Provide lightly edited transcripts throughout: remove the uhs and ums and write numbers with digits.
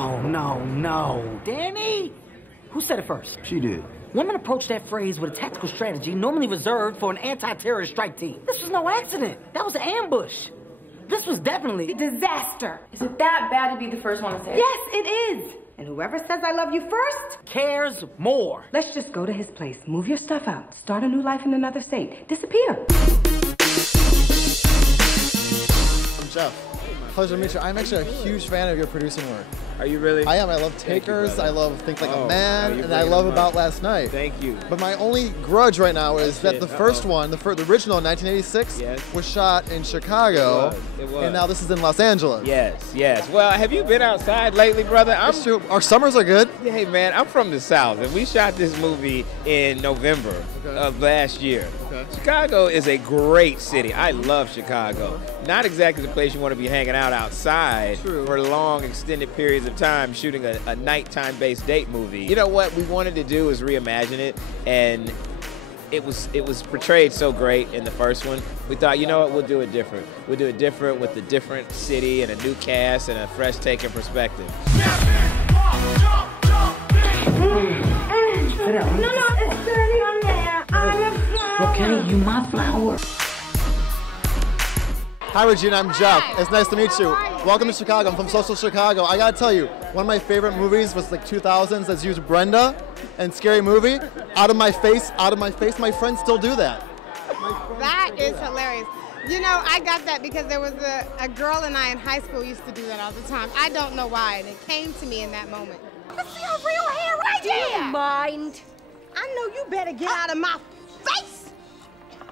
No, no, no. Danny? Who said it first? She did. Women approach that phrase with a tactical strategy normally reserved for an anti-terrorist strike team. This was no accident. That was an ambush. This was definitely a disaster. Is it that bad to be the first one to say it? Yes, it is. And whoever says I love you first cares more. Let's just go to his place, move your stuff out, start a new life in another state, disappear. I'm Jeff. Pleasure to meet you. I'm actually a huge fan of your producing work. Are you really? I am. I love Takers. I love Think Like a Man, and I love About Last Night. Thank you. But my only grudge right now is that the first one, the original in 1986, was shot in Chicago, It was. and now this is in Los Angeles. Yes, yes. Well, have you been outside lately, brother? That's true. Our summers are good. Hey, man, I'm from the South, and we shot this movie in November of last year. Chicago is a great city. I love Chicago. Not exactly the place you want to be hanging out outside for long, extended periods of time shooting a nighttime-based date movie. You know what we wanted to do is reimagine it, and it was portrayed so great in the first one. We thought, you know what, we'll do it different. We'll do it different with a different city and a new cast and a fresh take and perspective. No, it's dirty on there. I'm a flower. Okay, you my flower. Hi, Regina. I'm Jeff. It's nice to meet you. Welcome to Chicago. I'm from Social Chicago. I gotta tell you, one of my favorite movies was like 2000s that's used Brenda and Scary Movie. Out of my face, out of my face. My friends still do that. That is hilarious. You know, I got that because there was a girl and I in high school used to do that all the time. I don't know why, and it came to me in that moment. Let's see her real hair right there. Do you mind? I know you better get out of my face.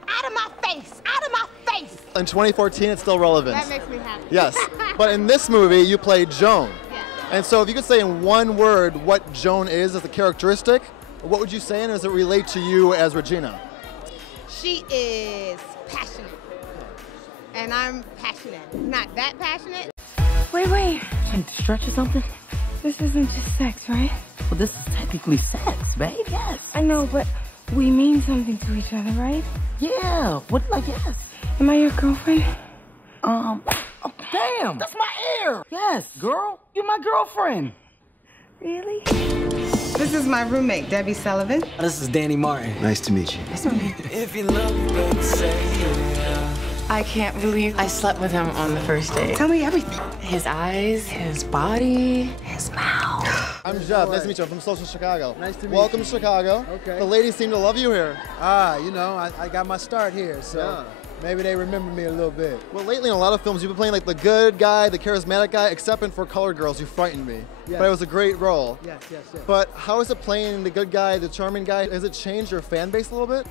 Out of my face. Out of my face. In 2014, it's still relevant. That makes me happy. Yes. But in this movie, you play Joan. Yeah. And so if you could say in one word what Joan is as a characteristic, what would you say, and does it relate to you as Regina? She is passionate. And I'm passionate. Not that passionate. Wait. Trying to stretch or something? This isn't just sex, right? Well, this is technically sex, babe. Yes. I know, but we mean something to each other, right? Yeah. What? Like, yes. Am I your girlfriend? Oh, damn. That's my ear. Yes, girl. You're my girlfriend. Really? This is my roommate, Debbie Sullivan. This is Danny Martin. Nice to meet you. Nice to meet you. If you love me, baby, say yeah. I can't believe I slept with him on the first date. Tell me everything. His eyes, his body, his mouth. I'm Jeff. Nice to meet you. I'm from Social Chicago. Nice to meet Welcome you. to Chicago. Okay. The ladies seem to love you here. You know, I got my start here, so maybe they remember me a little bit. Well, lately in a lot of films, you've been playing like the good guy, the charismatic guy, except in For Colored Girls, you frightened me. Yes. But it was a great role. Yes. But how is it playing the good guy, the charming guy? Has it changed your fan base a little bit?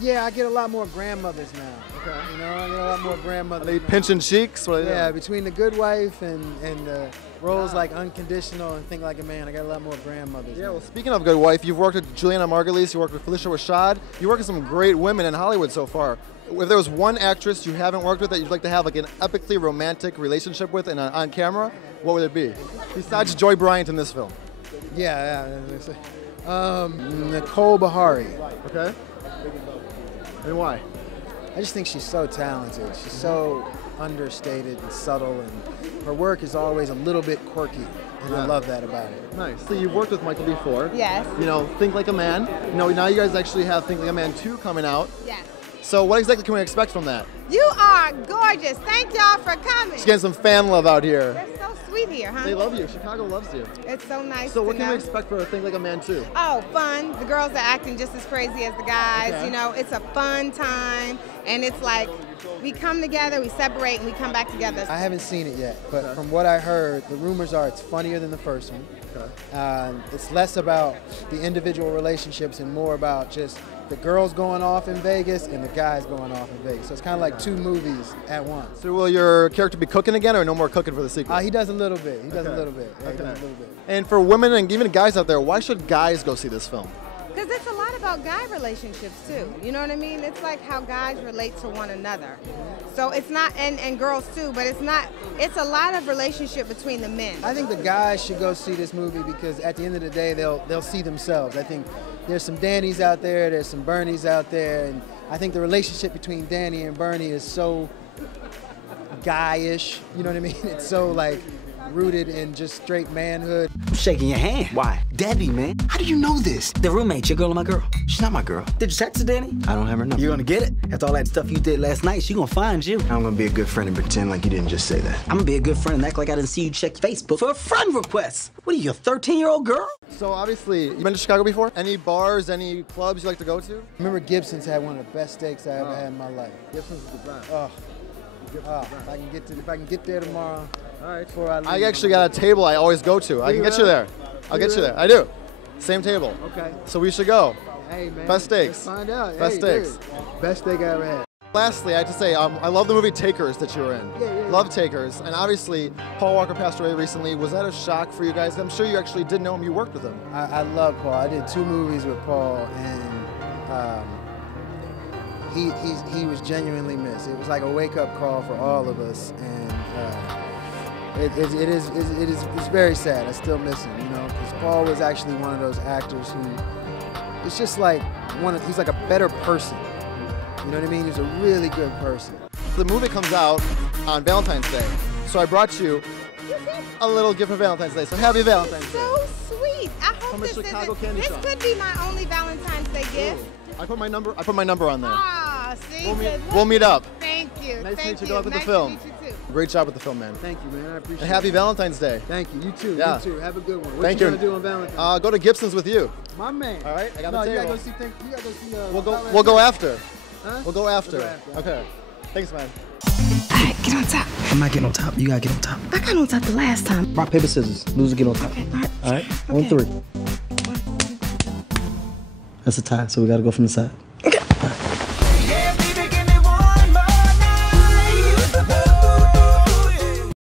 Yeah, I get a lot more grandmothers now. Okay. You know, I get a lot more grandmothers. Are they pinching cheeks? What are they Yeah, doing? between The Good Wife and roles like Unconditional and Think Like a Man, I got a lot more grandmothers. Yeah, now. well, speaking of Good Wife, you've worked with Juliana Margulies, you worked with Felicia Rashad, you worked with some great women in Hollywood so far. If there was one actress you haven't worked with that you'd like to have like an epically romantic relationship with and on camera, what would it be? Besides Joy Bryant in this film. Yeah. Nicole Bahari. Okay. And why? I just think she's so talented. She's so understated and subtle, and her work is always a little bit quirky, and I love that about it. Nice. So you've worked with Michael before. Yes. You know, Think Like a Man. You know, now you guys actually have Think Like a Man 2 coming out. Yes. So what exactly can we expect from that? You are gorgeous. Thank y'all for coming. She's getting some fan love out here. They're so sweet here, huh? They love you. Chicago loves you. It's so nice So to what can know. we expect for Think Like a Man 2? Oh, fun. The girls are acting just as crazy as the guys. Okay. You know, it's a fun time, and it's like we come together, we separate, and we come back together. I haven't seen it yet, but from what I heard, the rumors are it's funnier than the first one. It's less about the individual relationships and more about just the girls going off in Vegas and the guys going off in Vegas. So it's kind of like two movies at once. So will your character be cooking again or no more cooking for the sequel? He does a little bit. He does a Okay. little bit. Yeah, he Okay. does a little bit. And for women and even guys out there, why should guys go see this film? Because it's a lot about guy relationships, too. You know what I mean? It's like how guys relate to one another. So it's not, and girls, too, but it's a lot of relationship between the men. I think the guys should go see this movie because at the end of the day, they'll see themselves. I think there's some Dannys out there, there's some Bernies out there, and I think the relationship between Danny and Bernie is so guy-ish, you know what I mean? It's so like rooted in just straight manhood. I'm shaking your hand. Why? Debbie, man. How do you know this? The roommate, your girl or my girl? She's not my girl. Did you text her, Danny? I don't have her number. You're gonna get it? After all that stuff you did last night, she gonna find you. I'm gonna be a good friend and pretend like you didn't just say that. I'm gonna be a good friend and act like I didn't see you check Facebook for a friend request. What are you, a 13-year-old girl? So obviously, you been to Chicago before? Any bars, any clubs you like to go to? I remember Gibson's had one of the best steaks I ever had in my life. Gibson's is the best. Oh, if I can get there tomorrow. All right. Before I leave. I actually got a table I always go to. I can get you there. I'll get you there. I do. Same table. Okay. So we should go. Hey, man. Best steaks. Let's find out. Best steaks. Dude. Best steak I ever had. Lastly, I have to say, I love the movie Takers that you were in. Yeah. Love Takers. And obviously, Paul Walker passed away recently. Was that a shock for you guys? I'm sure you actually did know him. You worked with him. I love Paul. I did 2 movies with Paul, and he was genuinely missed. It was like a wake-up call for all of us, and it's very sad. I still miss him, you know, because Paul was actually one of those actors who, it's just like he's like a better person. You know what I mean? He's a really good person. The movie comes out on Valentine's Day, so I brought you a little gift for Valentine's Day. So happy Valentine's Day. So sweet. I hope From a Chicago candy shop. This could be my only Valentine's Day gift. I put my number on there. Ah, see? We'll meet up. Thank you. Nice to meet you. Good luck with Nice the film. to meet you too. Great job with the film, man. Thank you, man. I appreciate it. And happy Valentine's Day. Thank you. You too. Yeah. You too. Have a good one. What Thank you you. gonna do on Valentine's? Go to Gibson's with you. My man. All right, I got no, the table. You gotta go see. We'll go after. Huh? We'll go after. We'll go after. Okay. Thanks, man. Alright, get on top. I'm not getting on top. You gotta get on top. I got on top the last time. Rock, paper, scissors. Loser get on top. Okay, All right. Okay. 1-3. That's a tie, so we gotta go from the side.